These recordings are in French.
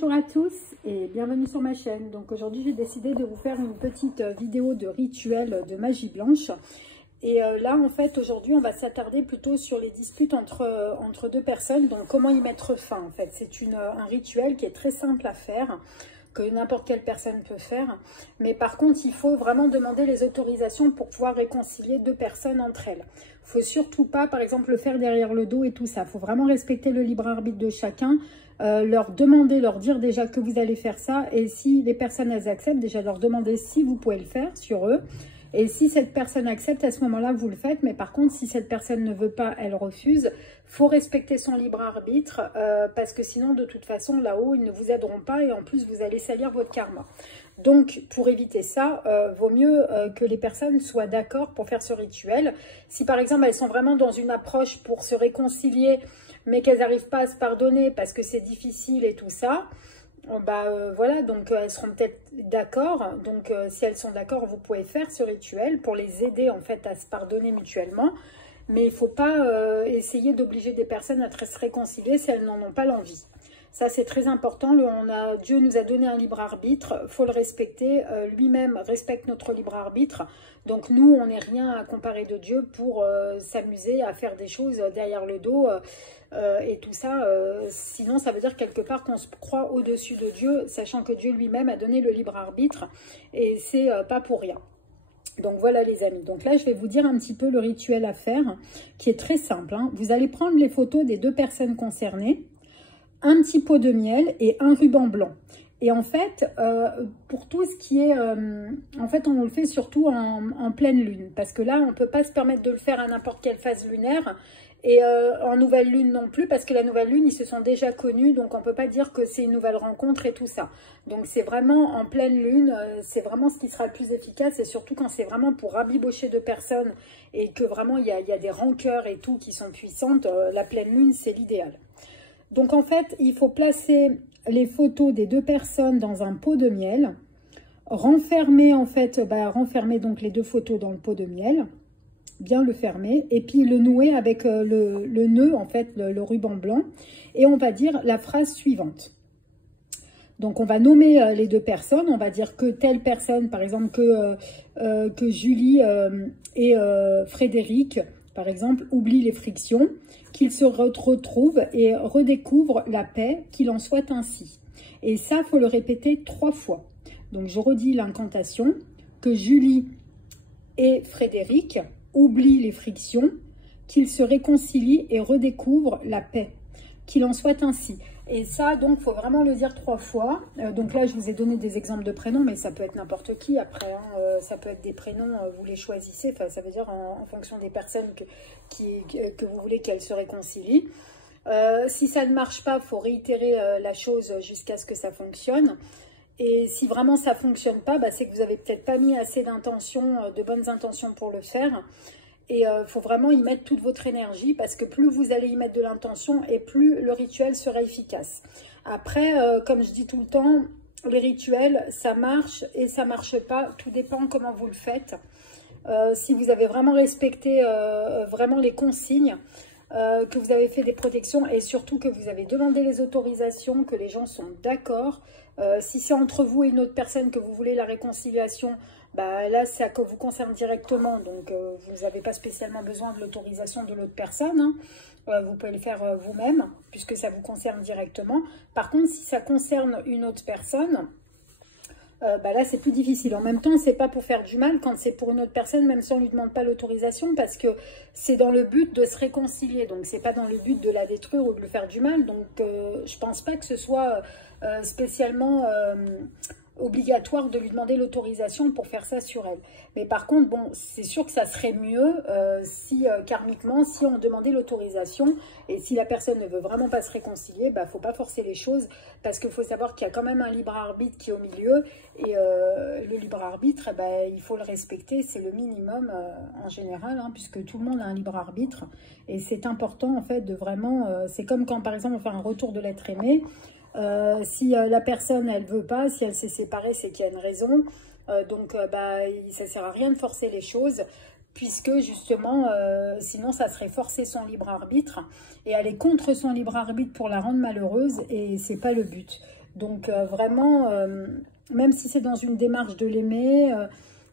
Bonjour à tous et bienvenue sur ma chaîne. Donc aujourd'hui j'ai décidé de vous faire une petite vidéo de rituel de magie blanche. Et là en fait aujourd'hui on va s'attarder plutôt sur les disputes entre deux personnes. Donc comment y mettre fin en fait. C'est un rituel qui est très simple à faire, que n'importe quelle personne peut faire. Mais par contre il faut vraiment demander les autorisations pour pouvoir réconcilier deux personnes entre elles. Il ne faut surtout pas par exemple le faire derrière le dos et tout ça. Il faut vraiment respecter le libre arbitre de chacun. Leur demander, leur dire déjà que vous allez faire ça, et si les personnes elles acceptent, déjà leur demander si vous pouvez le faire sur eux, et si cette personne accepte, à ce moment-là vous le faites. Mais par contre si cette personne ne veut pas, elle refuse, faut respecter son libre arbitre, parce que sinon de toute façon là-haut ils ne vous aideront pas, et en plus vous allez salir votre karma. Donc pour éviter ça, vaut mieux que les personnes soient d'accord pour faire ce rituel. Si par exemple elles sont vraiment dans une approche pour se réconcilier, mais qu'elles n'arrivent pas à se pardonner parce que c'est difficile et tout ça, voilà, donc elles seront peut-être d'accord. Donc si elles sont d'accord, vous pouvez faire ce rituel pour les aider en fait à se pardonner mutuellement. Mais il ne faut pas essayer d'obliger des personnes à se réconcilier si elles n'en ont pas l'envie. Ça, c'est très important. Dieu nous a donné un libre arbitre, il faut le respecter. Lui-même respecte notre libre arbitre. Donc nous, on n'est rien à comparer de Dieu pour s'amuser à faire des choses derrière le dos et tout ça. Sinon, ça veut dire quelque part qu'on se croit au-dessus de Dieu, sachant que Dieu lui-même a donné le libre arbitre. Et c'est pas pour rien. Donc voilà les amis, donc là je vais vous dire un petit peu le rituel à faire, qui est très simple, hein. Vous allez prendre les photos des deux personnes concernées, un petit pot de miel et un ruban blanc. Et en fait, pour tout ce qui est... en fait, on le fait surtout en pleine lune, parce que là, on ne peut pas se permettre de le faire à n'importe quelle phase lunaire, et en nouvelle lune non plus, parce que la nouvelle lune, ils se sont déjà connus, donc on ne peut pas dire que c'est une nouvelle rencontre et tout ça. Donc c'est vraiment en pleine lune, c'est vraiment ce qui sera le plus efficace, et surtout quand c'est vraiment pour rabibocher deux personnes, et que vraiment il y a des rancœurs et tout qui sont puissantes, la pleine lune, c'est l'idéal. Donc en fait, il faut placer les photos des deux personnes dans un pot de miel, renfermer en fait, renfermer donc les deux photos dans le pot de miel, bien le fermer, et puis le nouer avec le nœud, en fait, le ruban blanc, et on va dire la phrase suivante. Donc on va nommer les deux personnes, on va dire que telle personne, par exemple que Julie et Frédéric, par exemple, oublient les frictions, qu'ils se retrouvent et redécouvrent la paix, qu'il en soit ainsi. Et ça, il faut le répéter 3 fois. Donc je redis l'incantation, que Julie et Frédéric oublient les frictions, qu'ils se réconcilient et redécouvrent la paix, qu'il en soit ainsi. Et ça, donc, il faut vraiment le dire 3 fois. Donc là, je vous ai donné des exemples de prénoms, mais ça peut être n'importe qui après. Hein. Ça peut être des prénoms, vous les choisissez. Enfin, ça veut dire en fonction des personnes que vous voulez qu'elles se réconcilient. Si ça ne marche pas, il faut réitérer la chose jusqu'à ce que ça fonctionne. Et si vraiment ça ne fonctionne pas, c'est que vous n'avez peut-être pas mis assez d'intentions, de bonnes intentions pour le faire. Et il faut vraiment y mettre toute votre énergie, parce que plus vous allez y mettre de l'intention et plus le rituel sera efficace. Après, comme je dis tout le temps, les rituels, ça marche et ça ne marche pas. Tout dépend comment vous le faites. Si vous avez vraiment respecté vraiment les consignes, que vous avez fait des protections et surtout que vous avez demandé les autorisations, que les gens sont d'accord. Si c'est entre vous et une autre personne que vous voulez la réconciliation, là ça vous concerne directement, donc vous n'avez pas spécialement besoin de l'autorisation de l'autre personne, hein. Vous pouvez le faire vous-même puisque ça vous concerne directement. Par contre, si ça concerne une autre personne, là c'est plus difficile. En même temps, c'est pas pour faire du mal quand c'est pour une autre personne, même si on lui demande pas l'autorisation, parce que c'est dans le but de se réconcilier, donc c'est pas dans le but de la détruire ou de lui faire du mal. Donc je pense pas que ce soit spécialement obligatoire de lui demander l'autorisation pour faire ça sur elle. Mais par contre, bon, c'est sûr que ça serait mieux si karmiquement, si on demandait l'autorisation, et si la personne ne veut vraiment pas se réconcilier, faut pas forcer les choses, parce qu'il faut savoir qu'il y a quand même un libre arbitre qui est au milieu, et le libre arbitre, il faut le respecter, c'est le minimum en général, hein, puisque tout le monde a un libre arbitre, et c'est important en fait de vraiment, c'est comme quand par exemple on fait un retour de l'être aimé. Si la personne elle veut pas, si elle s'est séparée, c'est qu'il y a une raison. Donc ça sert à rien de forcer les choses, puisque justement sinon ça serait forcer son libre arbitre et aller contre son libre arbitre pour la rendre malheureuse, et c'est pas le but. Donc vraiment, même si c'est dans une démarche de l'aimer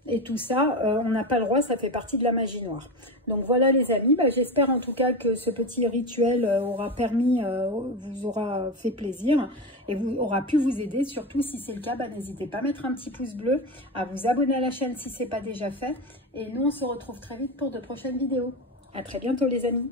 et tout ça, on n'a pas le droit, ça fait partie de la magie noire. Donc voilà les amis, j'espère en tout cas que ce petit rituel aura permis, vous aura fait plaisir et aura pu vous aider. Surtout si c'est le cas, n'hésitez pas à mettre un petit pouce bleu, à vous abonner à la chaîne si ce n'est pas déjà fait. Et nous on se retrouve très vite pour de prochaines vidéos. À très bientôt les amis.